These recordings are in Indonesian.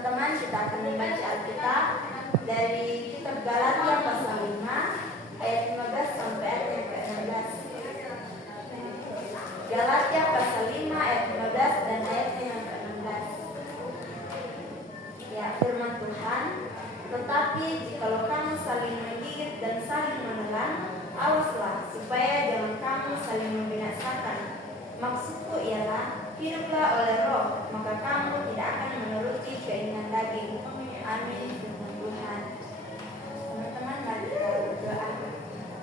Teman-teman, kita akan membaca Alkitab dari kitab Galatia pasal 5 ayat 15 sampai ayat yang ke-16. Galatia pasal 5 ayat 15 dan ayat yang ke-16. Ya, firman Tuhan, tetapi jikalau kamu saling menggigit dan saling menelan, awaslah supaya jangan kamu saling membinasakan. Maksudku ialah, hiduplah oleh Roh, maka kamu tidak akan menuruti keinginan daging. Amin. Firman Tuhan. Teman-teman, mari kita berdoa.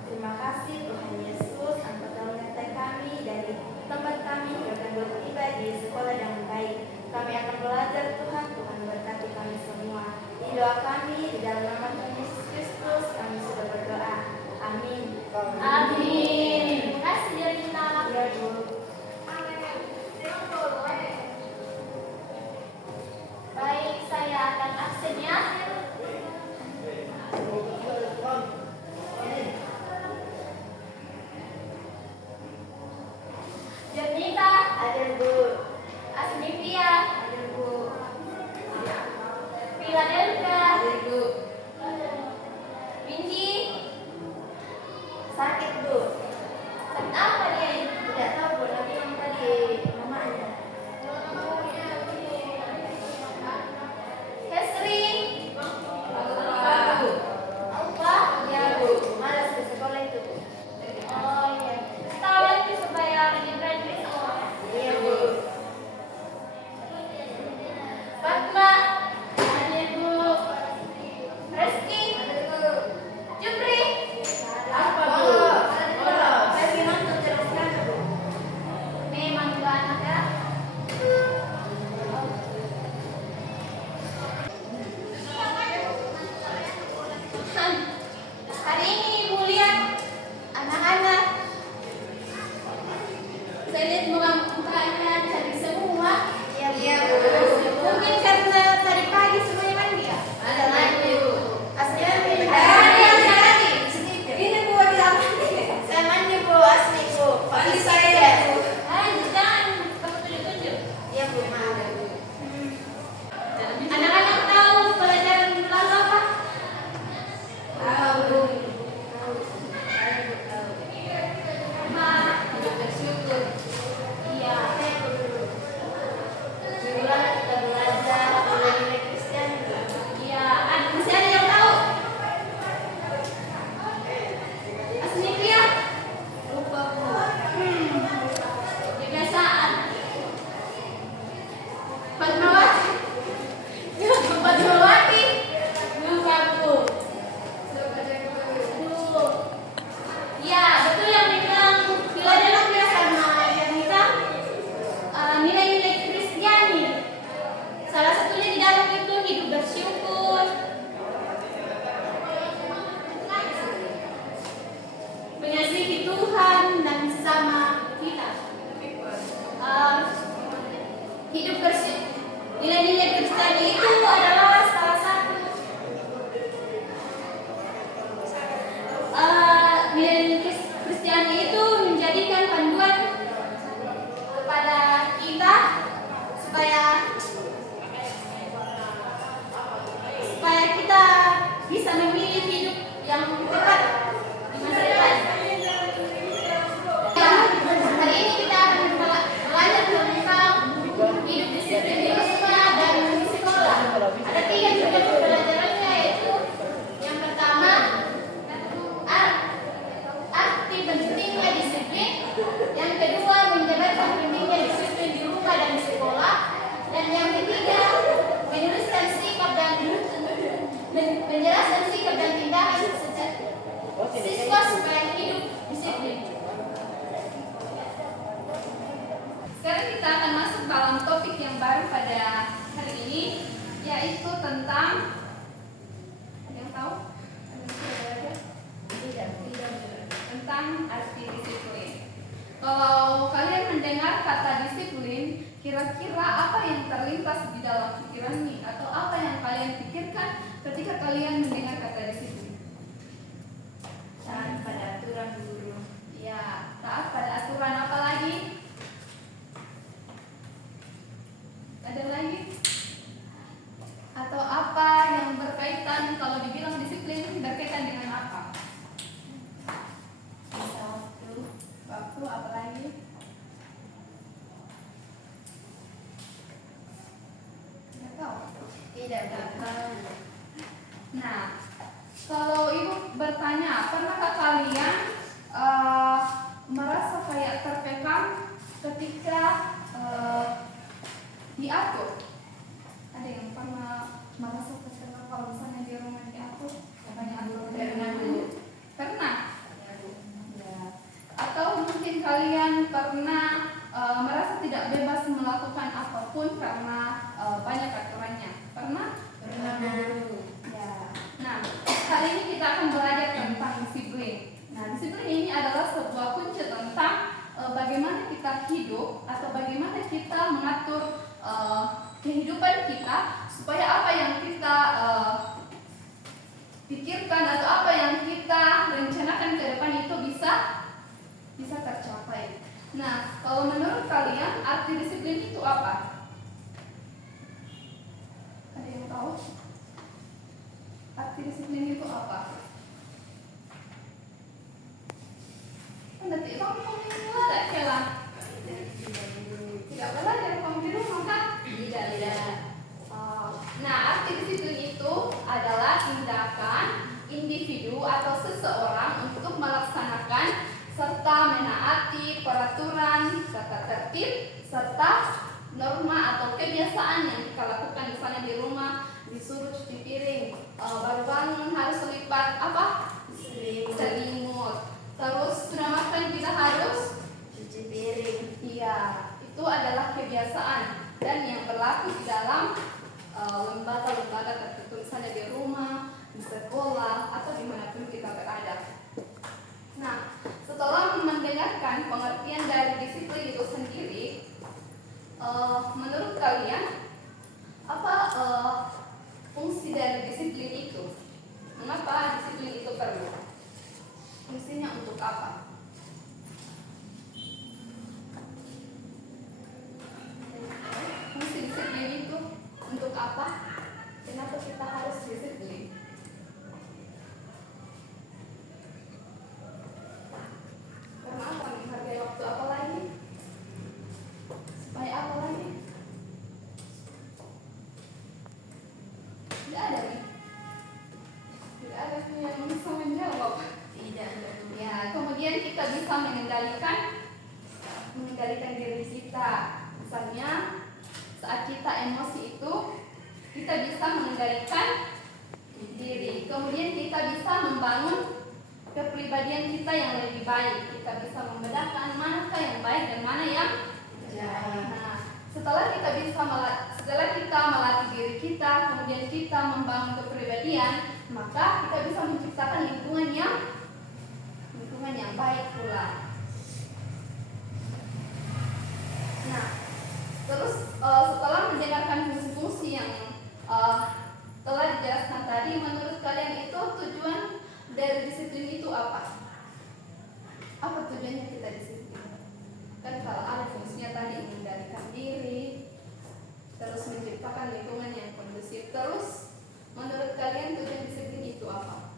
Terima kasih Tuhan Yesus, Engkau telah menyertai kami dari tempat kami akan bertiba di sekolah yang baik. Kami akan belajar Tuhan, Tuhan berkati kami semua. Ini doa kami di dalam nama Tuhan Yesus Kristus, kami sudah berdoa. Amin. Amin. Terima kasih Jarina. Ya, Bu. Baik, saya akan absennya. Jernita, Ada Bu. Asnifia, Ada Bu. Philadelphia, Ada Bu. Windy. Sakit Bu. Sakit apa dia ini? Tidak tahu Bu, tapi yang tadi mamanya. Hesri, Bu. apa? Ya Bu, malas ke sekolah itu Bu. Oh iya. Tahu lagi supaya menyeberang besok. Iya Bu. Fatma, ada Bu. Reski, Jupri. Apa Bu? Saya nonton terus kan Bu. Memang juga anak ya. Hari ini Ibu lihat anak-anak. Saya lihat muka-mukanya cantik semua. Iya Bu. Mungkin karena tadi pagi semuanya mandi ya. Ada lagi Bu. Aslinya Ada yang mandi. Ini Bu tidak mandi. Saya mandi Bu, asli Bu. Pagi saya Bu. Jangan kamu tunjuk-tunjuk. Iya Bu, maaf Bu. Anak-anak tahu pelajaran lalu apa? Tahu Bu. Apa? Bersyukur. Iya. Mingguan kita belajar nilai-nilai Kristen. Iya. Masih ada yang tahu? Asnifia? Lupa Bu. Kebiasaan. Fatmawati. Fatmawati. Lupa Bu. Aduh. Iya, betul yang dibilang Philadelphia sama Janita. Nilai-nilai Kristiani. Salah satunya di dalam itu hidup bersyukur. Mengasihi Tuhan dan sesama kita. Hidup bersyukur. Nilai-nilai Kristiani itu adalah salah satu nilai Kristiani itu menjadikan panduan kepada kita supaya kita bisa memilih hidup yang tepat di masa depan. Hari ini kita akan belajar tentang hidup disiplin di rumah dan di sekolah. Ada 3 juga pembelajarannya, yaitu yang pertama arti pentingnya disiplin, yang kedua menjabarkan pentingnya disiplin di rumah dan di sekolah, dan yang ketiga menuliskan sikap dan menjelaskan sikap dan tindakan siswa supaya hidup disiplin. Sekarang kita akan masuk dalam topik yang baru pada hari ini, yaitu tentang, ada yang tahu? Tentang arti disiplin. Kalau kalian mendengar kata disiplin, kira-kira apa yang terlintas di dalam pikiran nih? Atau apa yang kalian pikirkan ketika kalian mendengar kata disiplin? Taat pada aturan guru. Ya, taat pada aturan, apa lagi? Ada lagi? Nah, kalau ibu bertanya, pernahkah kalian merasa kayak terkekang ketika diatur? Ada yang pernah merasa terkekang kalau misalnya di rumah diatur? Banyak aturan. Pernah? Ya. Atau mungkin kalian pernah merasa tidak bebas melakukan apapun karena banyak aturannya? Pernah? Ya. Nah, kali ini kita akan belajar tentang disiplin. Nah, disiplin ini adalah sebuah kunci tentang bagaimana kita hidup atau bagaimana kita mengatur kehidupan kita supaya apa yang kita pikirkan atau apa yang kita rencanakan ke depan itu bisa tercapai. Nah, kalau menurut kalian arti disiplin itu apa? Ada yang tahu? Arti disiplin itu apa? Nanti kamu mulai tak kelang? Tidak belajar kamu di rumah kan? Tidak. Nah, arti disiplin itu adalah tindakan individu atau seseorang untuk melaksanakan serta menaati peraturan, serta tertib, serta norma atau kebiasaan yang kita lakukan. Misalnya di rumah disuruh cuci piring, baru bangun harus lipat apa? Selimut. Terus sudah makan kita harus cuci piring. Iya, itu adalah kebiasaan dan yang berlaku di dalam lembaga-lembaga tertentu, misalnya di rumah, di sekolah, atau dimanapun kita berada. Nah, setelah mendengarkan pengertian dari disiplin itu sendiri, menurut kalian apa fungsi dari disiplin itu? Mengapa disiplin itu perlu? Fungsinya untuk apa? Fungsi disiplin itu untuk apa? Kenapa kita harus disiplin? Karena apa? Menghargai waktu apa lagi? Supaya apa lagi? Tidak ada nih. Tidak ada yang bisa menjawab. Tidak. Ya, kemudian kita bisa mengendalikan diri kita. Misalnya saat kita emosi itu kita bisa mengendalikan diri. Kemudian kita bisa membangun kepribadian kita yang lebih baik. Kita bisa membedakan manakah yang baik dan mana yang jahat. Nah, setelah kita melatih diri kita, kemudian kita membangun kepribadian, maka kita bisa menciptakan lingkungan yang baik pula. Nah, terus setelah mendengarkan fungsi-fungsi yang telah dijelaskan tadi, menurut kalian itu tujuan dari disiplin itu apa? Apa tujuannya kita disiplin? Kan kalau ada fungsinya tadi mengendalikan diri, terus menciptakan lingkungan yang kondusif. Terus menurut kalian tujuan disiplin itu apa?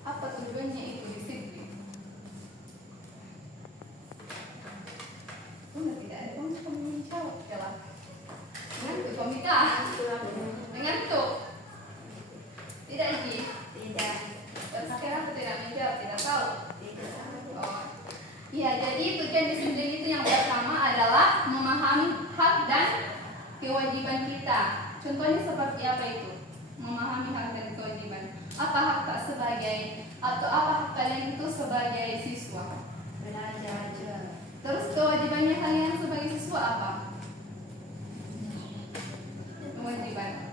Apa tujuannya itu disiplin? Tidak ada kamu jawab jelas. Mengantuk komika. Mengantuk. Tidak Iji? Tidak. Terus kenapa tidak menjawab? Tidak tahu. Tidak. Oh. Ya, jadi tujuan disiplin itu yang pertama adalah memahami hak dan kewajiban kita. Contohnya seperti apa itu? Memahami hak dan kewajiban. Apa hak tak sebagai atau apa hak kalian itu sebagai siswa? Belajar. Terus kewajibannya kalian sebagai siswa apa? Kewajiban.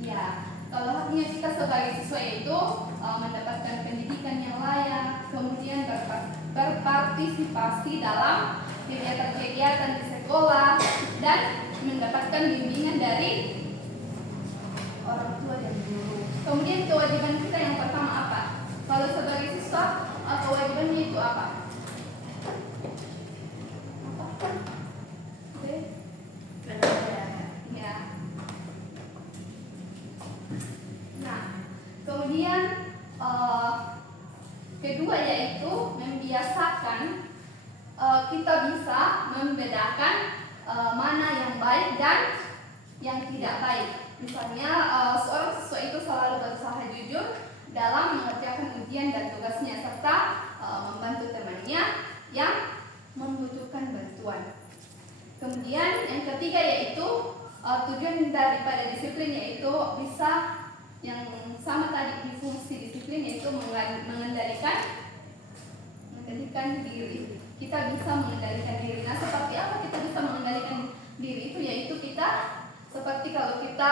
Ya, kalau haknya kita sebagai siswa itu mendapatkan pendidikan yang layak, kemudian berpartisipasi dalam kegiatan-kegiatan di sekolah dan mendapatkan bimbingan dari orang tua dan guru. Kemudian kewajiban kita yang pertama apa? Kalau sebagai siswa, kewajibannya itu apa? Belajar. Ya. Nah, kemudian kedua yaitu membiasakan kita bisa Kemudian yang ketiga yaitu tujuan daripada disiplin yaitu bisa yang sama tadi di fungsi disiplin yaitu mengendalikan diri. Kita bisa mengendalikan diri. Nah, seperti apa kita bisa mengendalikan diri itu yaitu kita seperti kalau kita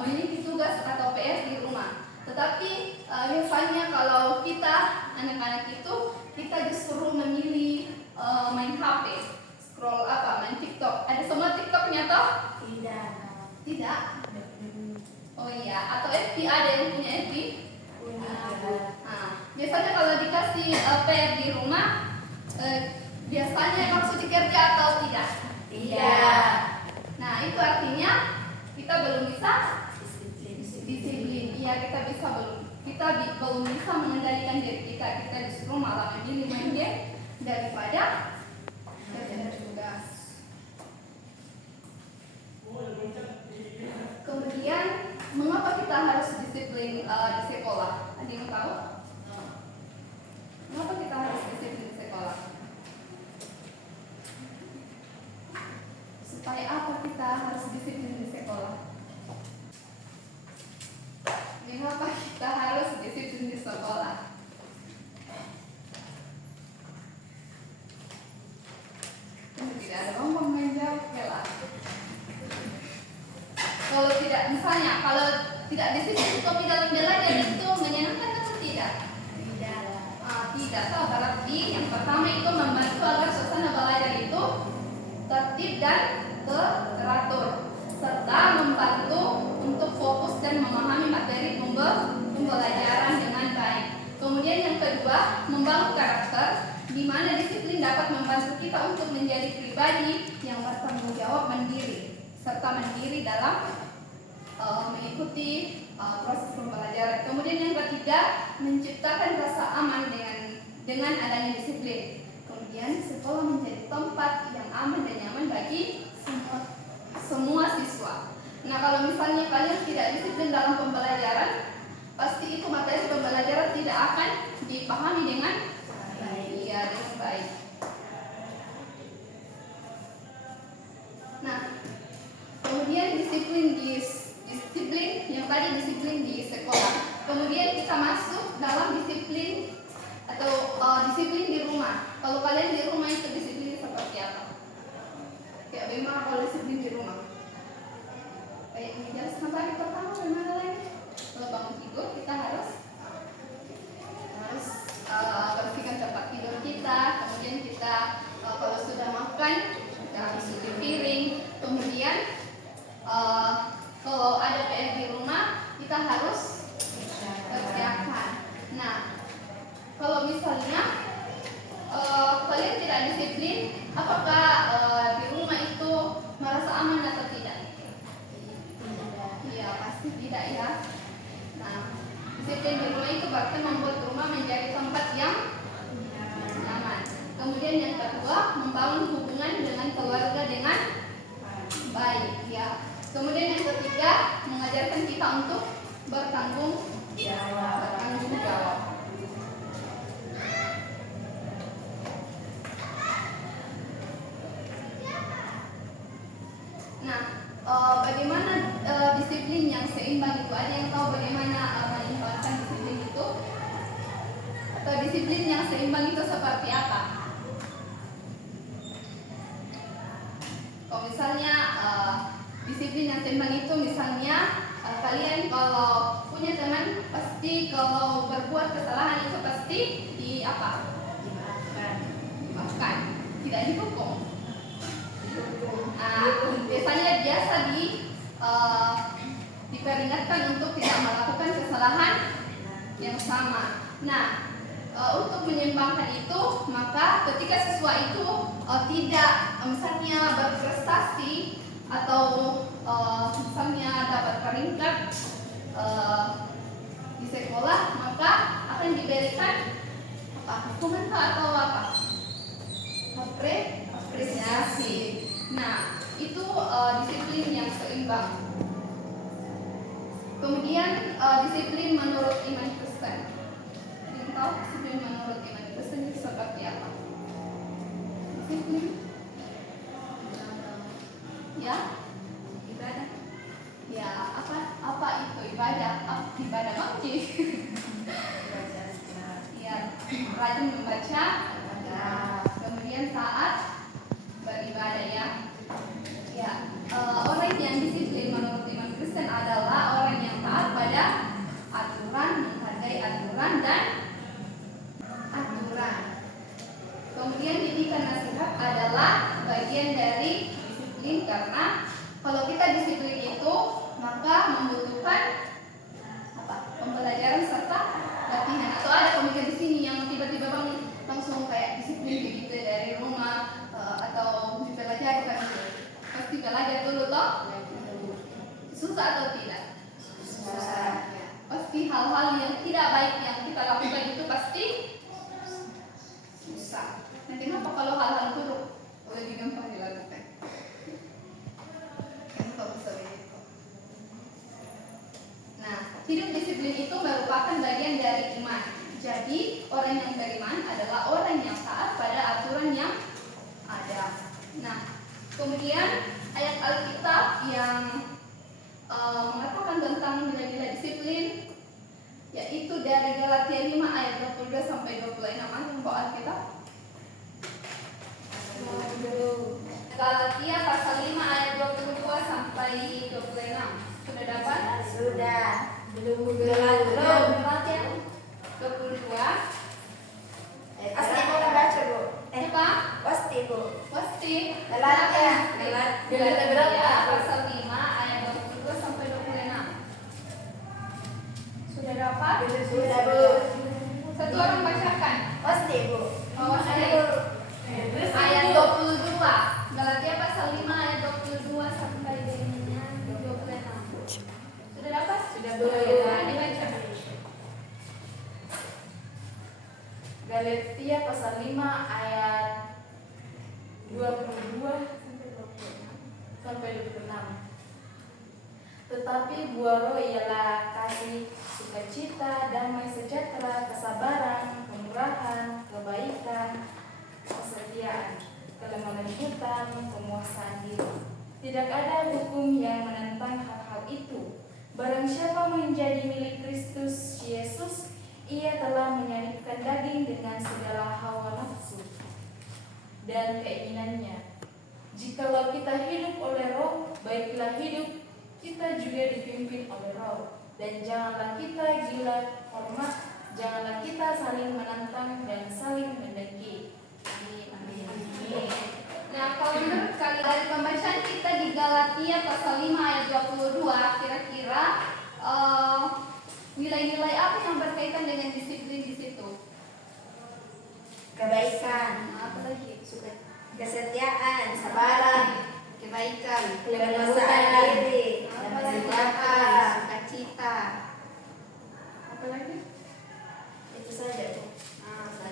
memiliki tugas atau PR di rumah. Tetapi biasanya kalau kita anak-anak itu kita justru memilih main HP, scroll main TikTok. Ada semua TikToknya toh? Tidak. Oh iya, atau FB ada yang punya FB? Nah, biasanya kalau dikasih PR di rumah, biasanya maksud dikerja atau tidak? Tidak. Nah, itu artinya kita belum bisa disiplin. Iya, kita belum bisa mengendalikan diri kita. Kita justru malah memilih main game daripada kerja tugas. Kemudian, mengapa kita harus disiplin di sekolah? Ada yang tahu? Mengapa kita harus disiplin di sekolah? Supaya apa kita harus disiplin di sekolah? Mengapa kita harus disiplin di sekolah? Tidak ada orang menjawab lah. Kalau tidak, misalnya kalau tidak disiplin kopi dalam belajar itu menyenangkan atau tidak? Tidak. So, berarti yang pertama itu membantu agar suasana belajar itu tertib dan teratur, serta membantu untuk fokus dan memahami materi pembelajaran dengan baik. Kemudian yang kedua, membangun karakter, di mana disiplin dapat membantu kita untuk menjadi pribadi yang bertanggung jawab mandiri, serta mandiri dalam mengikuti proses pembelajaran. Kemudian yang ketiga, menciptakan rasa aman dengan adanya disiplin. Kemudian sekolah menjadi tempat yang aman dan nyaman bagi semua siswa. Nah, kalau misalnya kalian tidak disiplin dalam pembelajaran, pasti itu materi pembelajaran tidak akan dipahami dengan baik. Nah, kemudian disiplin yang tadi disiplin di sekolah. Kemudian kita masuk dalam disiplin atau disiplin di rumah. Kalau kalian di rumah itu disiplin seperti apa? Kayak bagaimana kalau disiplin di rumah? Kayak menjelaskan tadi pertama bagaimana lagi? Kalau bangun tidur kita harus bersihkan tempat tidur kita. Kemudian kita kalau sudah makan kita harus cuci piring. Kemudian kalau ada PR di rumah kita harus kerjakan. Nah, kalau misalnya kalian tidak disiplin, apakah di rumah itu merasa aman atau tidak? Iya, pasti tidak ya. Nah, disiplin di rumah itu berarti membuat rumah menjadi tempat yang nyaman. Kemudian yang kedua, membangun hubungan dengan keluarga dengan baik ya. Kemudian yang ketiga, mengajarkan kita untuk bertanggung jawab. Nah, bagaimana disiplin yang seimbang itu? Ada yang tahu bagaimana menyimpulkan disiplin itu? Atau disiplin yang seimbang itu seperti apa? Kalau misalnya disiplin yang seimbang itu misalnya kalian kalau punya teman pasti kalau berbuat kesalahan itu pasti dimaafkan, tidak dihukum. Biasanya biasa diperingatkan untuk tidak melakukan kesalahan yang sama. Nah, untuk menyeimbangkan itu, maka ketika siswa itu tidak misalnya berprestasi atau misalnya dapat peringkat di sekolah, maka akan diberikan hukuman atau apresiasi. Nah, itu disiplin yang seimbang. Kemudian disiplin menurut iman Kristen. Ingin tahu disiplin menurut iman Kristen itu seperti apa? Disiplin ibadah. Ya, apa itu ibadah? Ibadah mengki. Ya, rajin membaca, kemudian taat beribadah ya. Ya, orang yang disiplin menurut iman Kristen adalah orang yang taat pada aturan, menghargai aturan dan aturan. Kemudian didikan nasihat adalah bagian dari disiplin, karena kalau kita disiplin itu maka membutuhkan pembelajaran serta latihan. Atau ada pemikiran di sini yang tiba-tiba bang langsung kayak disiplin begitu dari rumah atau dipelajari kan itu. Pasti belajar dulu toh. Susah atau tidak? Susah. Pasti hal-hal yang tidak baik yang kita lakukan itu pasti susah. Nah, kenapa kalau hal-hal buruk lebih gampang dilakukan? Kenapa bisa begitu? Nah, hidup disiplin itu merupakan bagian dari iman. Jadi, orang yang beriman adalah orang yang taat pada aturan yang ada. Nah, kemudian ayat Alkitab yang mengatakan tentang nilai-nilai disiplin yaitu dari Galatia 5 ayat 22 sampai 26. Yang bawa Alkitab? Galatia pasal 5 ayat 22 sampai 26. Sudah dapat? Sudah. Belum. Galatia 22. Pasti mau membaca, Bu. Apa? Pasti, Bu. Pasti. Galatia. Galatia pasal 5 ayat 22 sampai 26. Sudah dapat? Sudah, Bu. Satu orang bacakan. Pasti, Bu. Ayat 22. Galatia pasal 5 ayat 22 sampai dengan 26. Sudah dapat? Sudah, Bu. Dibaca. Galatia pasal 5 ayat 22 sampai 26. Tetapi buah roh ialah kasih, sukacita, damai sejahtera, kesabaran, kemurahan, kebaikan, kesetiaan, kelemah lembutan, penguasaan diri. Tidak ada hukum yang menentang hal-hal itu. Barang siapa menjadi milik Kristus Yesus, ia telah menyalibkan daging dengan segala hawa nafsu dan keinginannya. Jikalau kita hidup oleh roh, baiklah hidup kita juga dipimpin oleh roh. Dan janganlah kita gila hormat, janganlah kita saling menantang dan saling mendengki. Amin. Nah, kalau menurut kalian dari pembacaan kita di Galatia pasal 5 ayat 22, kira-kira nilai-nilai apa yang berkaitan dengan disiplin di situ? Kebaikan, Apa lagi? kesetiaan, sabaran, Kebaikan, kelembutan diri, Apa damai lagi? sejahtera. sukacita. Apa lagi? Itu saja, Bu.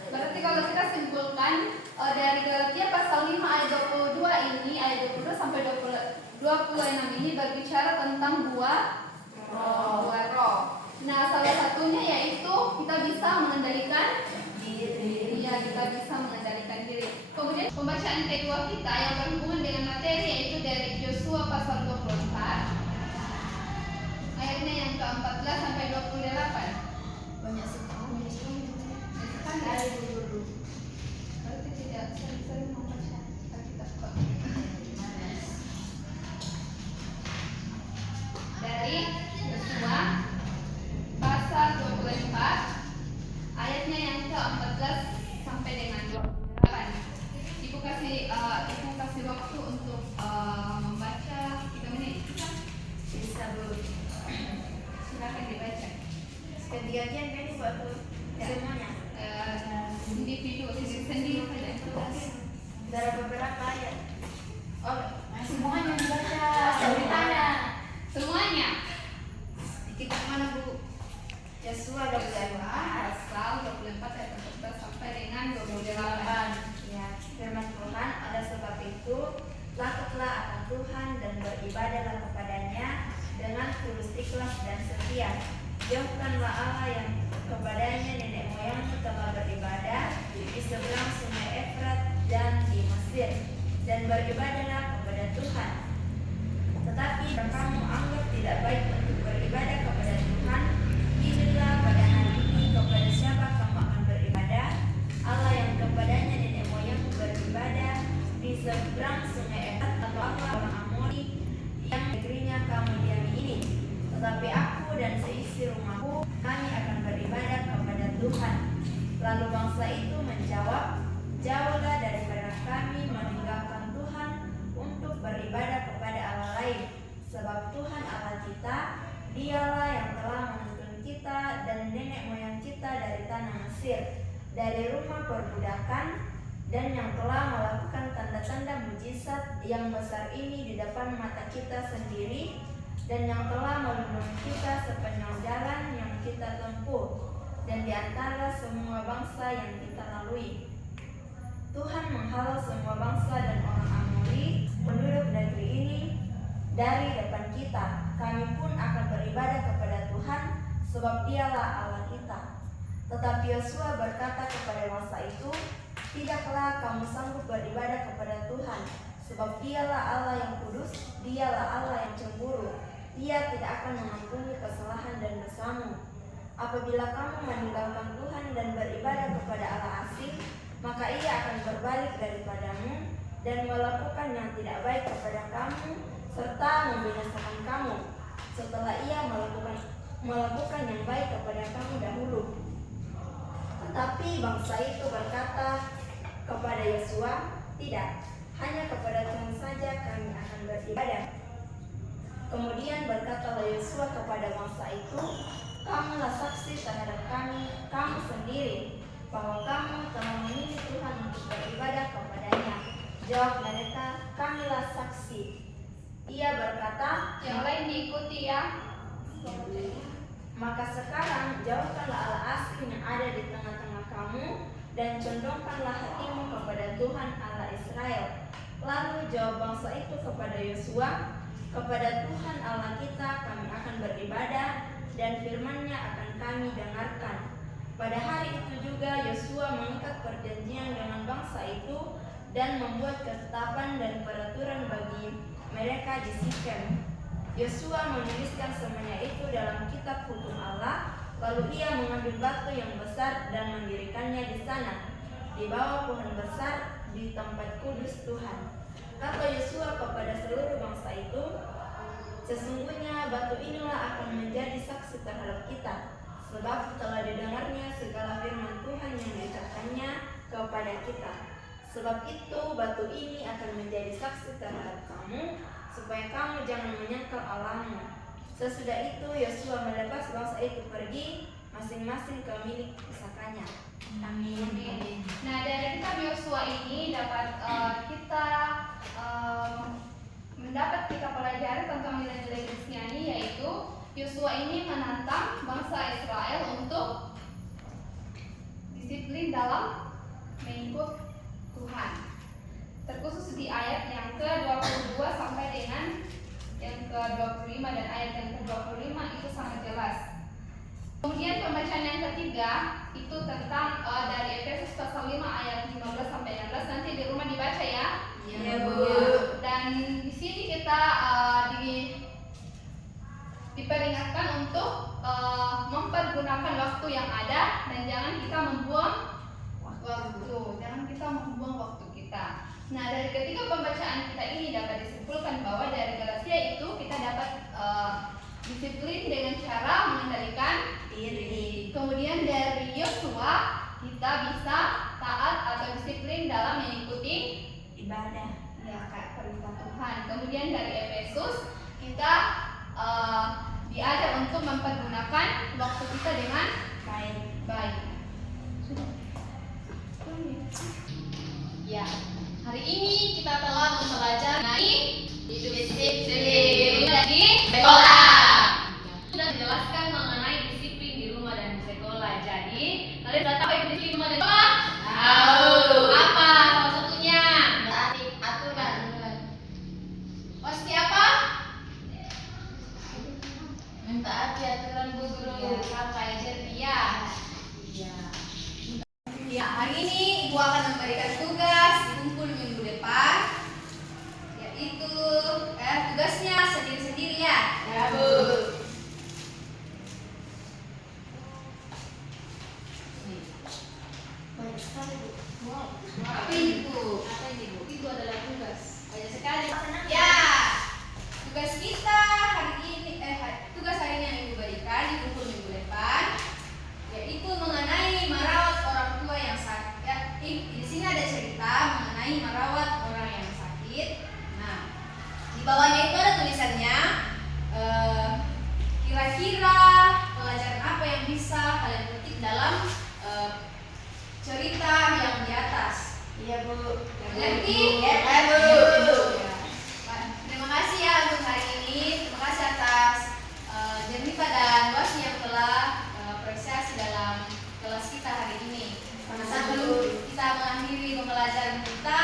Berarti kalau kita simpulkan dari Galatia pasal 5 ayat 22 ini, ayat 22 sampai 26 ini berbicara tentang buah roh. Nah, salah satunya yaitu kita bisa mengendalikan diri. Ya, kita bisa mengendalikan diri. Kemudian pembacaan kedua kita yang berhubungan dengan materi yaitu dari Yosua pasal 24 ayatnya yang ke-14 sampai 28. Banyak sekali. Sekali dulu. Berarti tidak sering-sering membaca Alkitab kok. Dari Yosua pasal 24 ayatnya yang ke-14 sampai dengan 28. Ibu kasih waktu untuk membaca 3 menit. Bisa, Bu. Silakan dibaca. Ganti-gantian kan buat Bu? Semuanya. Individu sendiri saja. Dari beberapa ayat. Oh, semuanya dibaca. Ceritanya. Semuanya. Di kitab mana, Bu? Yosua 24. Pasal 24 ayat 14 sampai dengan 28. Ya, firman Tuhan, oleh sebab itu takutlah akan Tuhan dan beribadahlah kepadanya dengan tulus ikhlas dan setia. Jauhkanlah Allah yang kepadanya nenek moyangmu telah beribadah di seberang sungai Efrat dan di Mesir, dan beribadahlah kepada Tuhan. sebab Tuhan Allah kita, Dialah yang telah menuntun kita dan nenek moyang kita dari tanah Mesir, dari rumah perbudakan, dan yang telah melakukan tanda-tanda mujizat yang besar ini di depan mata kita sendiri, dan yang telah melindungi kita sepanjang jalan yang kita tempuh, dan di antara semua bangsa yang kita lalui. Tuhan menghalau semua bangsa dan orang Amori, penduduk negeri ini, dari depan kita. Kami pun akan beribadah kepada Tuhan, sebab Dialah Allah kita. Tetapi Yosua berkata kepada bangsa itu, tidaklah kamu sanggup beribadah kepada Tuhan, sebab Dialah Allah yang kudus, Dialah Allah yang cemburu. Ia tidak akan mengampuni kesalahan dan dosamu. Apabila kamu meninggalkan Tuhan dan beribadah kepada Allah asing, maka Ia akan berbalik daripadamu dan melakukan yang tidak baik kepada kamu, serta membinasakan kamu, setelah Ia melakukan yang baik kepada kamu dahulu. Tetapi bangsa itu berkata kepada Yosua, tidak, hanya kepada Tuhan saja kami akan beribadah. Kemudian berkatalah Yosua kepada bangsa itu, kamulah saksi terhadap kami, kamu sendiri, bahwa kamu telah memilih Tuhan untuk beribadah kepadanya. Jawab mereka, kamilah saksi. Ia berkata, Yang lain diikuti ya. maka sekarang jauhkanlah Allah asing yang ada di tengah-tengah kamu, dan condongkanlah hatimu kepada Tuhan Allah Israel. Lalu jawab bangsa itu kepada Yosua, kepada Tuhan Allah kita kami akan beribadah, dan firman-Nya akan kami dengarkan. Pada hari itu juga Yosua mengikat perjanjian dengan bangsa itu dan membuat ketetapan dan peraturan bagi mereka di Sikem. Yosua menuliskan semuanya itu dalam kitab hukum Allah, lalu ia mengambil batu yang besar dan mendirikannya di sana, di bawah pohon besar di tempat kudus Tuhan. Kata Yosua kepada seluruh bangsa itu, sesungguhnya batu inilah akan menjadi saksi terhadap kita, sebab telah didengarnya segala firman Tuhan yang diucapkannya kepada kita. Sebab itu batu ini akan menjadi saksi terhadap kamu, supaya kamu jangan menyangkal Allahmu. Sesudah itu Yosua melepas bangsa itu pergi, masing-masing ke milik pusakanya. Amin. Nah, dari kitab Yosua ini dapat kita mendapat kita pelajari tentang nilai-nilai Kristiani, yaitu Yosua ini menantang bangsa Israel untuk disiplin dalam mengikut Tuhan. Terkhusus di ayat yang ke-22 sampai dengan yang ke-25, dan ayat yang ke-25 itu sangat jelas. Kemudian pembacaan yang ketiga itu tentang dari Efesus pasal 5 ayat 15 sampai 16. Nanti di rumah dibaca ya. Ya, Bu. Dan di sini kita diperingatkan untuk mempergunakan waktu yang ada, dan jangan kita membuang waktu kita. Nah, dari ketiga pembacaan kita ini dapat disimpulkan bahwa dari Galatia itu kita dapat disiplin dengan cara mengendalikan diri. Kemudian dari Yosua kita bisa taat atau disiplin dalam mengikuti Ibadah. ya kayak perintah Tuhan. Kemudian dari Efesus kita diajak untuk mempergunakan waktu kita dengan baik. Ya, hari ini kita telah mempelajari hidup disiplin di sekolah. Sudah dijelaskan mengenai disiplin di rumah dan di sekolah. Jadi, kalian sudah tahu itu disiplin di rumah dan di sekolah? Tahu. Apa salah satunya? Aturan. Pasti apa? Mentaati aturan Bu Guru. Sampai jerniah. Ya, hari ini Ibu akan memberikan tugas di kumpul minggu depan, yaitu tugasnya sendiri-sendiri ya. Ya, Bu. Banyak sekali, Bu. Wow. Apa ini, Bu? Itu adalah tugas. Banyak sekali. Ya. Tugas kita hari ini tugas hari ini yang Ibu berikan di kumpul minggu depan yaitu mengenai merawat orang tua yang sakit. Ya, di sini ada cerita mengenai merawat orang yang sakit. Nah, di bawahnya itu ada tulisannya, Iya Bu. Mengerti? Ya Bu. Ya. Terima kasih ya untuk hari ini. Terima kasih atas Jennifer dan Wasi yang telah apresiasi dalam kelas kita hari ini. Sebelum kita mengakhiri pembelajaran kita,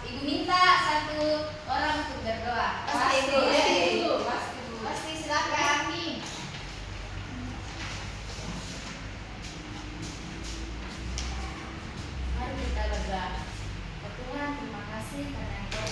Ibu minta satu orang untuk berdoa. Pasti, Bu. Pasti silakan. Mari kita berdoa. Ya Tuhan, terima kasih karena Engkau